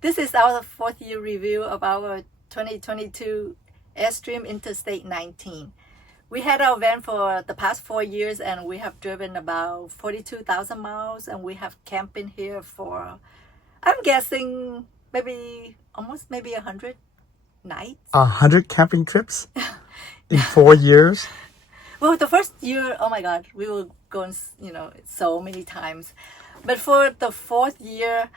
This is our 4th-year review of our 2022 Airstream Interstate 19. We had our van for the past 4 years and we have driven about 42,000 miles, and we have camped in here for, I'm guessing, maybe 100 nights. 100 camping trips in 4 years? Well, the first year, oh my God, we were going, so many times. But for the 4th year,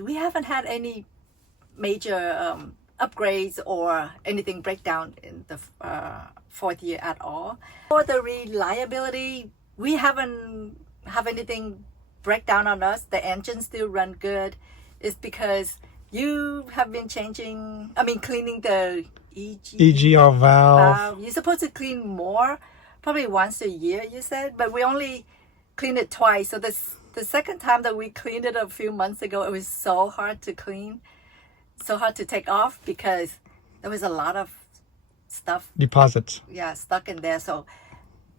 we haven't had any major upgrades or anything breakdown in the 4th year at all. For the reliability, we haven't have anything break down on us. The engine still run good. It's because you have been cleaning the EGR valve. You're supposed to clean more, probably once a year, you said, but we only cleaned it twice. So the second time that we cleaned it a few months ago, it was so hard to clean, so hard to take off because there was a lot of stuff. Deposits. Yeah, stuck in there. So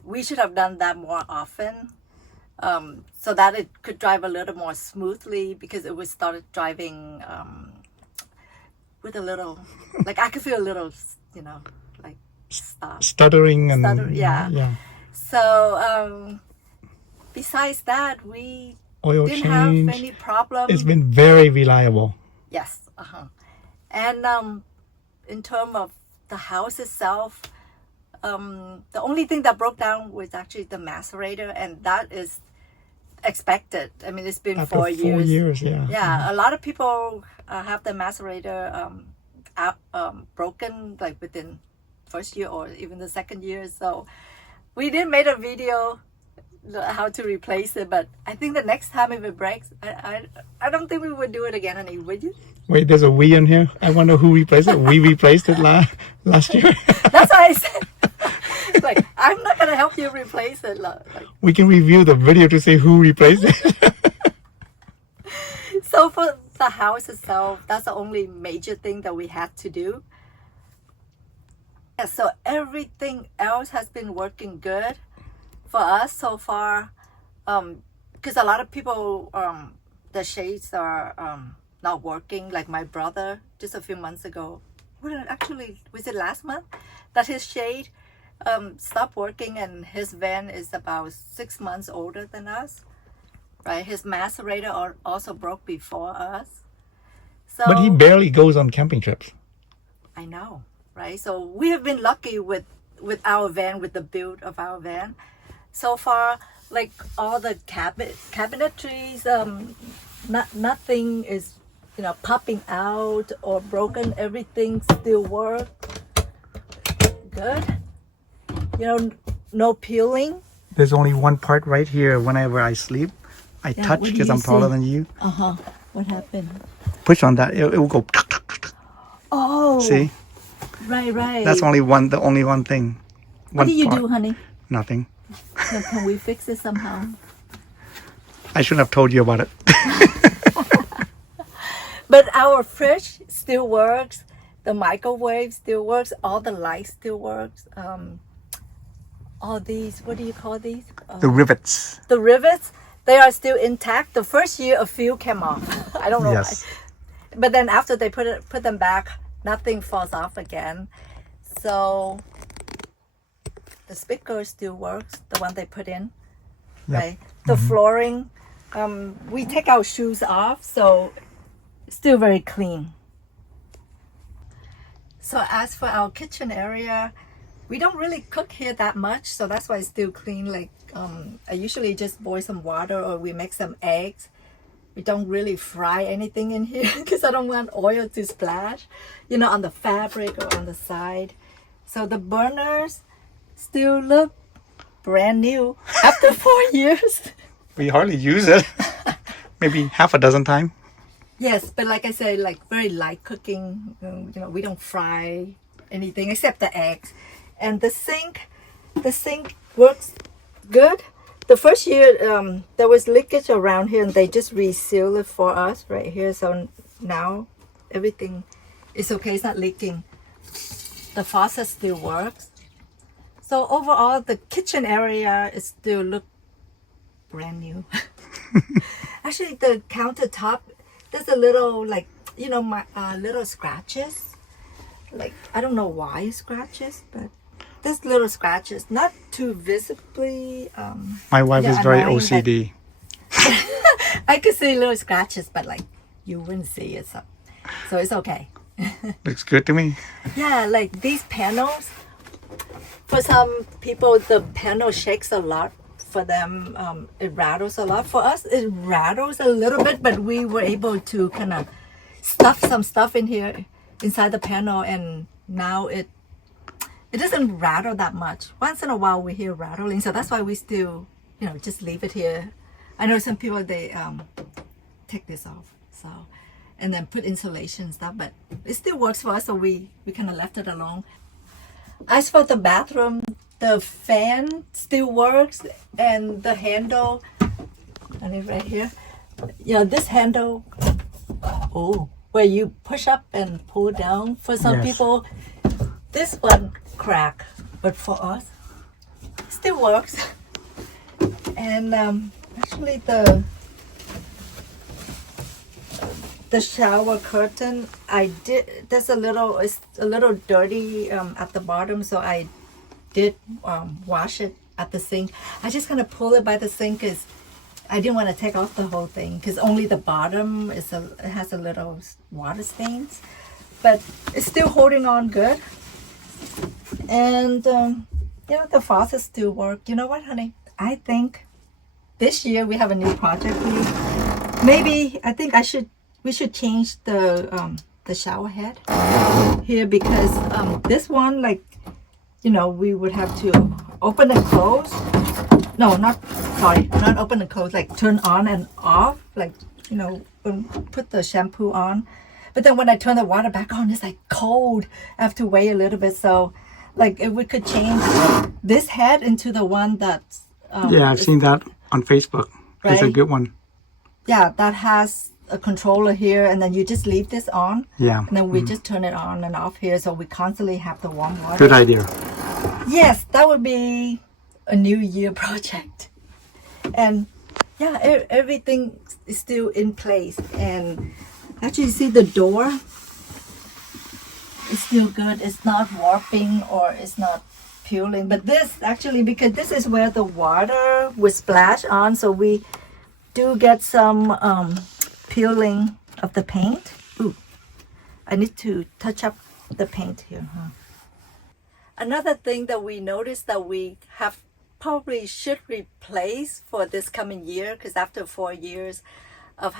we should have done that more often, so that it could drive a little more smoothly, because it was started driving with a little, like I could feel a little, like Stuttering and yeah. So besides that, we oil didn't change. have any problem. It's been very reliable. Yes. And in terms of the house itself, the only thing that broke down was actually the macerator, and that is expected. I mean, it's been After 4 years. 4 years, yeah. Yeah, a lot of people have the macerator broken, like within first year or even the second year. So we did make a video how to replace it, but I think the next time if it breaks, I don't think we would do it again, honey, would you? Wait, there's a we in here? I wonder who replaced it. We replaced it last year. That's why I said, like, I'm not going to help you replace it. Like, We can review the video to see who replaced it. so for the house itself, that's the only major thing that we had to do. Yeah, so everything else has been working good for us so far, because a lot of people, the shades are not working. Like my brother, just a few months ago, was it last month, that his shade stopped working, and his van is about 6 months older than us, right? His macerator also broke before us. So, But he barely goes on camping trips. I know, right? So we have been lucky with our van, with the build of our van. So far, like all the cabinetries, nothing is, popping out or broken. Everything still works good. No peeling. There's only one part right here. Whenever I sleep, I touch what do because you I'm taller see? than you. What happened? Push on that, it will go. Oh. See? Right. That's the only one thing. What do you do, honey? Nothing. So can we fix it somehow? I shouldn't have told you about it. But our fridge still works. The microwave still works. All the lights still works. All these, what do you call these? The rivets. The rivets, they are still intact. The first year, a few came off. I don't know Yes. why. But then after they put them back, nothing falls off again. So the speaker still works, the one they put in, Yep. right? The flooring, we take our shoes off, so it's still very clean. So as for our kitchen area, we don't really cook here that much, so that's why it's still clean. Like I usually just boil some water, or we make some eggs. We don't really fry anything in here because I don't want oil to splash, on the fabric or on the side. So the burners still look brand new after 4 years. We hardly use it. Maybe half a dozen times. Yes, but like I said, like very light cooking. We don't fry anything except the eggs. And the sink works good. The first year there was leakage around here, and they just resealed it for us right here. So now everything is okay. It's not leaking. The faucet still works. So overall, the kitchen area is still look brand new. Actually, the countertop there's a little like, my little scratches. Like, I don't know why scratches, but there's little scratches, not too visibly. My wife is very annoying, OCD. I could see little scratches, but like you wouldn't see it, so it's okay. Looks good to me. Yeah, like these panels, for some people the panel shakes a lot. For them, it rattles a lot. For us, it rattles a little bit, but we were able to kind of stuff some stuff in here inside the panel, and now it doesn't rattle that much. Once in a while we hear rattling, so that's why we still just leave it here. I know some people, they take this off, so, and then put insulation stuff, but it still works for us, so we kind of left it alone. As for the bathroom, the fan still works, and the handle, and it right here, this handle, where you push up and pull down. For some people, this one crack, but for us, it still works. And actually, the shower curtain, it's a little dirty at the bottom, so I did wash it at the sink. I just kind of pull it by the sink because I didn't want to take off the whole thing, because only the bottom it has a little water stains, but it's still holding on good. And the faucets still work. You know what, honey? I think this year we have a new project for you. Maybe I think we should change the shower head here, because this one, like, we would have to open and close. No, not open and close, like turn on and off, like, put the shampoo on. But then when I turn the water back on, it's like cold. I have to wait a little bit. So, like, if we could change this head into the one that's... I've seen that on Facebook. Right? It's a good one. Yeah, that has a controller here, and then you just leave this on. Yeah. And then we just turn it on and off here, so we constantly have the warm water. Good idea. Yes, that would be a New Year project. And yeah, everything is still in place. And actually, you see the door is still good. It's not warping or it's not peeling. But this actually, because this is where the water would splash on, so we do get some peeling of the paint. Ooh, I need to touch up the paint here. Another thing that we noticed that we probably should replace for this coming year, because after 4 years of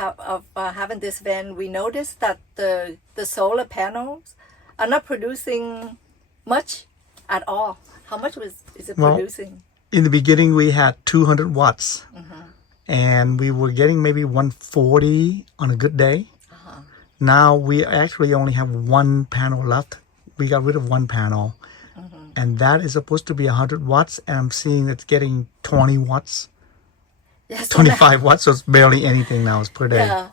having this van, we noticed that the solar panels are not producing much at all. How much is it producing? In the beginning, we had 200 watts. And we were getting maybe 140 on a good day. Now we actually only have one panel left. We got rid of one panel. And that is supposed to be 100 watts. And I'm seeing it's getting 20 watts. Yes, 25 watts. So it's barely anything now per day. Yeah.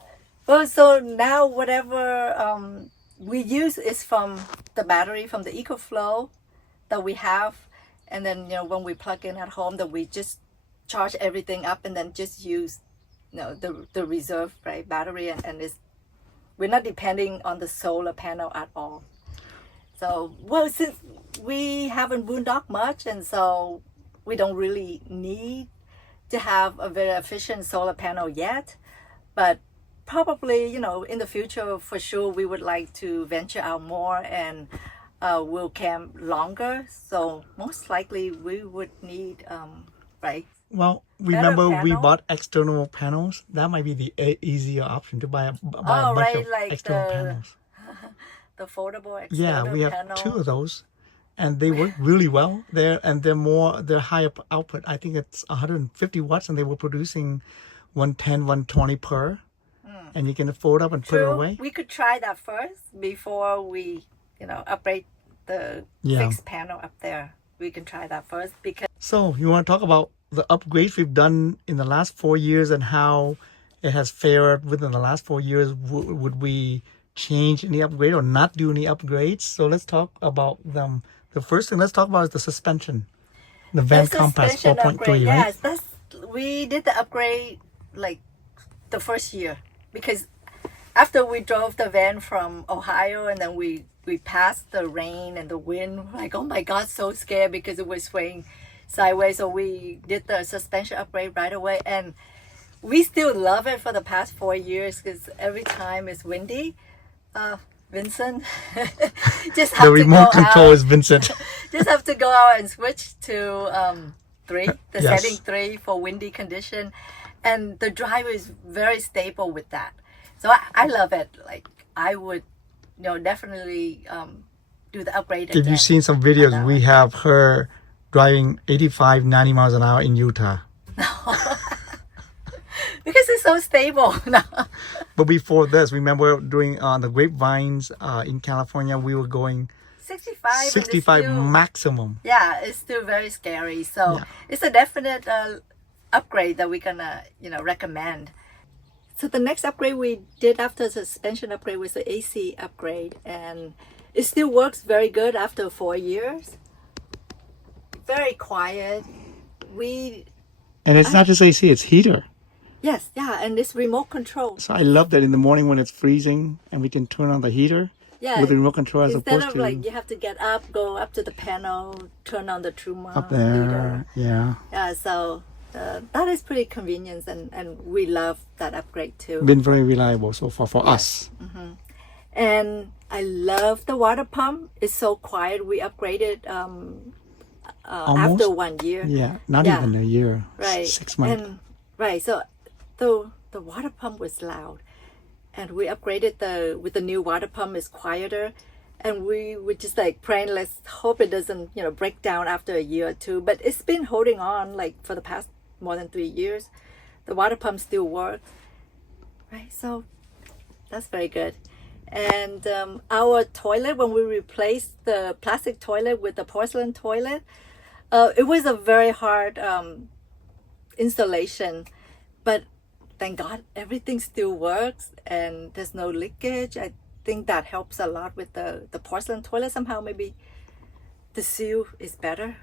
Well, so now whatever we use is from the battery, from the EcoFlow that we have. And then, when we plug in at home, that we just charge everything up and then just use the reserve battery, and we're not depending on the solar panel at all. So since we haven't boondocked much, and so we don't really need to have a very efficient solar panel yet, but probably in the future for sure we would like to venture out more, and we'll camp longer, so most likely we would need Well, remember we bought external panels. That might be the easier option to buy a bunch of external panels. The foldable external panel. Yeah, we have panel. 2 of those, and they work really well. They're higher output. I think it's 150 watts, and they were producing 110, 120 per. And you can fold up and put it away. We could try that first before we, upgrade the fixed panel up there. We can try that first because. So you want to talk about the upgrades we've done in the last 4 years and how it has fared within the last 4 years? Would we change any upgrade or not do any upgrades? So let's talk about them. The first thing let's talk about is the suspension. The Van Compass 4.3, right? Yes, we did the upgrade like the first year, because after we drove the van from Ohio and then we passed the rain and the wind, like, oh my God, so scared because it was swaying sideways. So we did the suspension upgrade right away. And we still love it for the past 4 years because every time it's windy, Vincent just have The remote control is Vincent. just have to go out and switch to 3, the Yes. setting 3 for windy condition. And the driver is very stable with that. So I love it. Like I would, definitely do the upgrade again. If you've seen some videos, we have her driving 85, 90 miles an hour in Utah. Because it's so stable. But before this, remember doing on the grapevines in California, we were going 65. and it's 65 still- maximum. Yeah, it's still very scary. So Yeah. it's a definite upgrade that we're gonna, recommend. So the next upgrade we did after the suspension upgrade was the AC upgrade, and it still works very good after 4 years. Very quiet. And it's not just AC, it's heater. Yes, yeah, and it's remote control. So I love that in the morning when it's freezing and we can turn on the heater Yeah. with the remote control as Instead opposed of to like you have to get up, go up to the panel, turn on the Truma up heater. there. Yeah. Yeah, so that is pretty convenient, and we love that upgrade too. Been very reliable so far for us. And I love the water pump. It's so quiet. We upgraded after 1 year. Yeah, not Yeah. even a year. Right. 6 months. And right, so the water pump was loud, and we upgraded with the new water pump. Is quieter, and we were just like praying, let's hope it doesn't break down after a year or two. But it's been holding on like for the past more than 3 years. The water pump still works, right? So that's very good. And our toilet, when we replaced the plastic toilet with the porcelain toilet, it was a very hard installation, but thank God everything still works and there's no leakage. I think that helps a lot with the porcelain toilet. Somehow maybe the seal is better.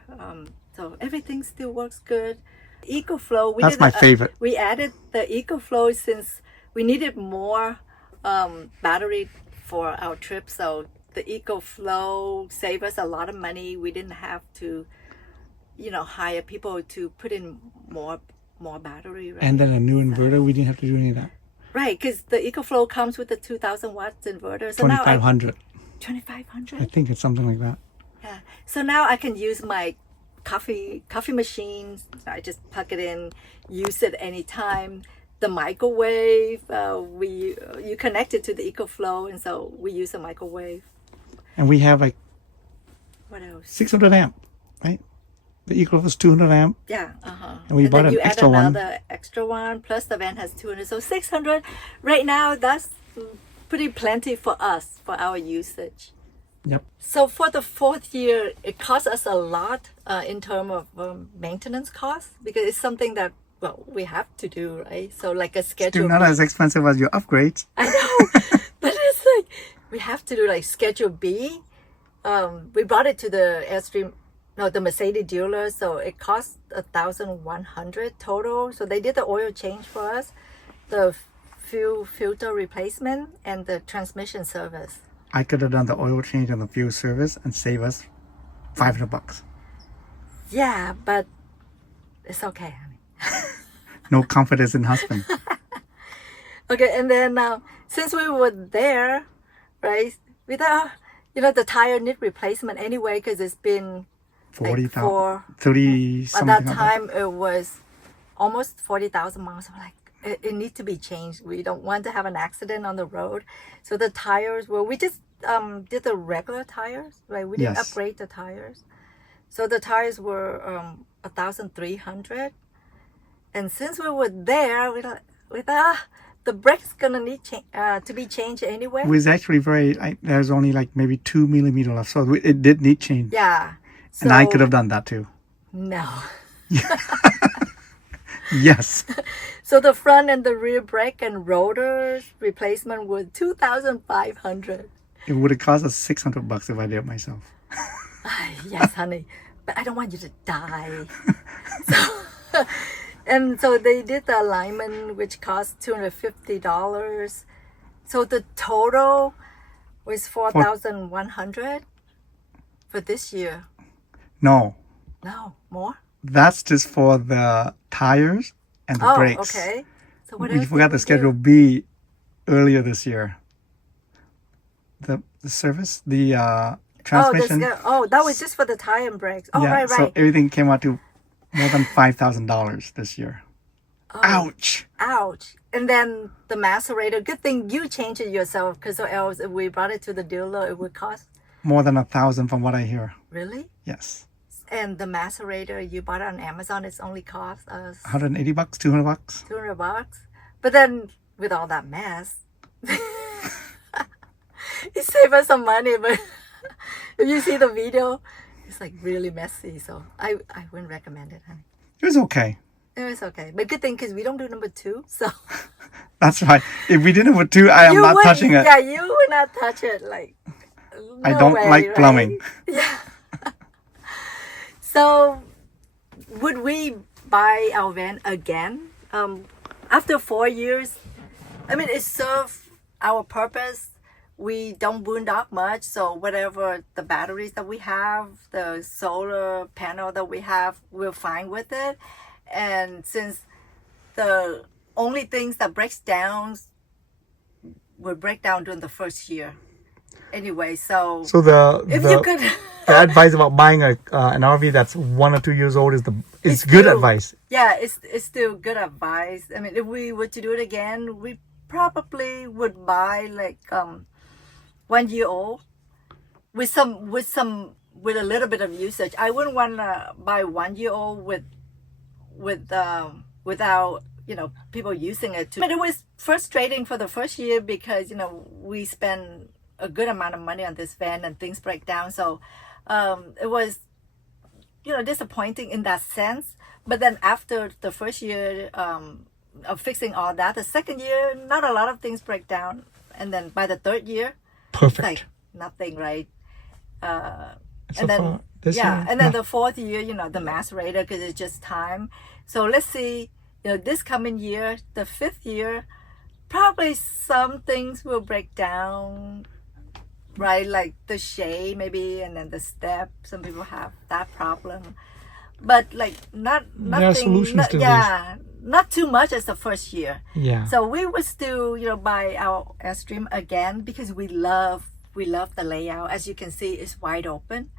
So everything still works good. EcoFlow. That's my favorite. We added the EcoFlow since we needed more battery for our trip. So the EcoFlow saved us a lot of money. We didn't have to, hire people to put in more battery. Right? And then a new inverter, we didn't have to do any of that. Right, because the EcoFlow comes with a 2,000 watts inverter. So now 2,500. 2,500. I think it's something like that. Yeah. So now I can use my coffee machine. I just plug it in, use it anytime. The microwave, you connect it to the EcoFlow, and so we use a microwave. And we have like What else? 600 amp, right? The EcoFlow is 200 amp. Yeah, And we bought then an you extra add one. another extra one, plus the van has 200, so 600. Right now, that's pretty plenty for us, for our usage. Yep. So for the 4th year, it costs us a lot in terms of maintenance costs, because it's something that, we have to do, right? So like a schedule. Still not as expensive as your upgrades. I know, but it's like we have to do like Schedule B. We brought it to the Airstream, the Mercedes dealer, so it cost $1,100 total. So they did the oil change for us, the fuel filter replacement, and the transmission service. I could have done the oil change and the fuel service and save us $500. Yeah, but it's okay, honey. No confidence in husband. Okay, and then since we were there, right, we thought, the tire need replacement anyway, because it's been 40,000, 30 at something. that like time it was almost 40,000 miles. I'm like, it needs to be changed. We don't want to have an accident on the road. So the tires we just did the regular tires, right? We didn't Yes. upgrade the tires. So the tires were 1,300. And since we were there, we thought the brake's gonna need to be changed anyway. It was actually there's only like maybe 2 millimeter left. So it did need change. Yeah. And I So- could have done that too. No. Yes. So the front and the rear brake and rotors replacement was 2,500. It would have cost us $600 if I did it myself. Yes, honey, but I don't want you to die. And so they did the alignment, which cost $250, So the total was 4,100 for this year. No, No, more? that's just for the tires and the Oh, brakes. okay. So what We else forgot did the we Schedule do? B earlier this year. The service, the transmission. That was just for the tire and brakes. Oh, Yeah, right, so right. everything came out to more than $5,000 this year. Oh, Ouch! ouch. And then the macerator. Good thing you changed it yourself, because else if we brought it to the dealer, it would cost. More than 1,000 from what I hear. Really? Yes. And the macerator you bought it on Amazon, it's only cost us $180, $200. $200. But then with all that mess, it saved us some money. But if you see the video, it's like really messy. So I wouldn't recommend it, honey. It was okay. It was okay. But good thing, because we don't do number 2. So That's right. If we did number 2, I am not touching it. Yeah, you would not touch it. Like, I no don't way, like right? plumbing. Yeah. So, would we buy our van again? After 4 years, I mean, it served our purpose. We don't boondock much, so whatever the batteries that we have, the solar panel that we have, we're fine with it. And since the only things that breaks down will break down during the first year. Anyway, so So if you could, the advice about buying an RV that's 1 or 2 years old is It's good still- advice. yeah, it's still good advice. I mean, if we were to do it again, we probably would buy like 1 year old with a little bit of usage. I wouldn't want to buy 1 year old without people using it. But it was frustrating for the first year because we spend a good amount of money on this van and things break down. So it was disappointing in that sense. But then after the first year of fixing all that, the second year, not a lot of things break down. And then by the third year, Perfect. it's like nothing, right? So And then far, this yeah, year, and then the fourth year, the macerator, because it's just time. So let's see, this coming year, the fifth year, probably some things will break down, right? Like the shade maybe, and then the step. Some people have that problem, but like nothing. There are solutions to yeah, not too much as the first year. Yeah. So we would still, buy our Airstream again because we love the layout. As you can see, it's wide open.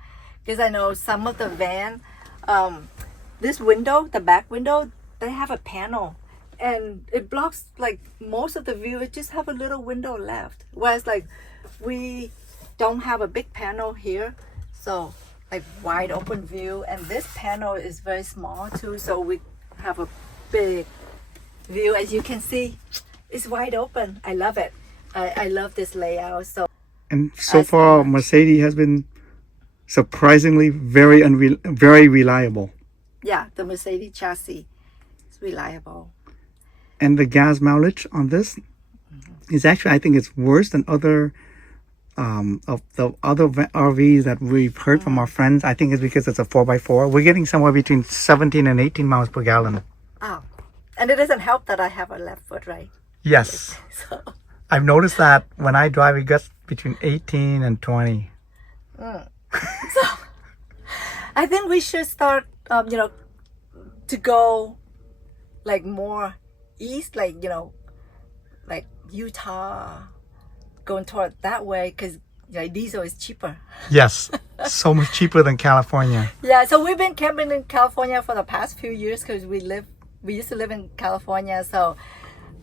Because I know some of the van, this window, the back window, they have a panel, and it blocks like most of the view. It just have a little window left. Whereas like we don't have a big panel here, so like wide open view. And this panel is very small too, so we have a big view. As you can see, it's wide open. I love it. I love this layout. So And so As far, much. Mercedes has been surprisingly very reliable. yeah, the Mercedes chassis is reliable. And the gas mileage on this is actually, I think it's worse than other of the other RVs that we've heard from our friends. I think it's because it's a 4x4. We're getting somewhere between 17 and 18 miles per gallon. Oh, and it doesn't help that I have a left foot, right? Yes. So I've noticed that when I drive, it gets between 18 and 20. I think we should start, to go like more east, like like Utah, going toward that way, because diesel is cheaper. Yes. So much cheaper than California. Yeah, so we've been camping in California for the past few years because we used to live in California, so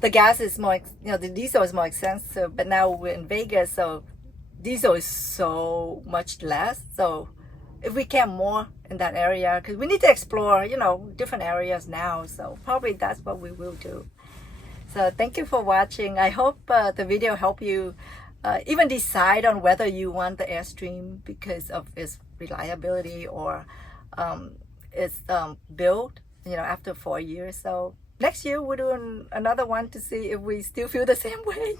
the gas is more, the diesel is more expensive. But now we're in Vegas, so diesel is so much less. So if we camp more in that area, because we need to explore, different areas now. So probably that's what we will do. So thank you for watching. I hope the video helped you even decide on whether you want the Airstream because of its reliability or its build, after 4 years. So next year we're doing another one to see if we still feel the same way.